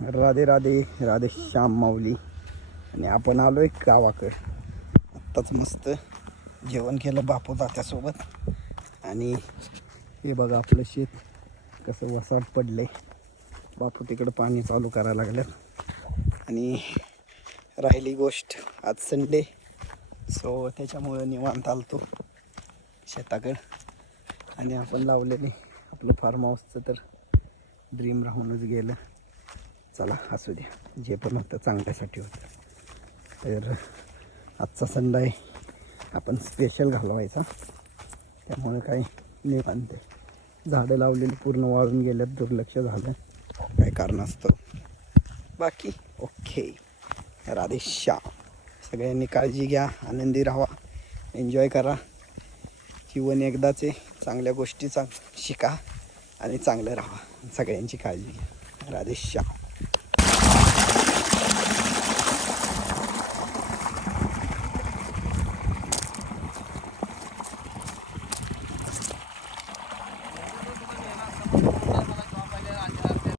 राधे राधे राधे श्याम माऊली. आणि आपण आलो आहे गावाकडे. आत्ताच मस्त जेवण केलं बापू तात्यासोबत. आणि हे बघा आपलं शेत कसं वसाट पडलं आहे. बापू तिकडं पाणी चालू करायला लागलं. आणि राहिली गोष्ट आज संडे, सो त्याच्यामुळं निवांत आलतो शेताकडं. आणि आपण लावलेले आपलं फार्म हाऊसचं तर ड्रीम राहूनच गेलं. चला असू द्या, जे पण होतं चांगल्यासाठी होतं. तर आजचा संडे आहे, आपण स्पेशल घालवायचा, त्यामुळे काही निवांत. झाडं लावलेली पूर्ण वाळून गेल्यात, दुर्लक्ष झालं काय कारणास्तव. बाकी ओके. राधेश्याम. सगळ्यांनी काळजी घ्या, आनंदी राहा, एन्जॉय करा. जीवन एकदाच आहे, चांगल्या गोष्टी शिका आणि चांगलं राहा. सगळ्यांची काळजी घ्या. राधेश्याम.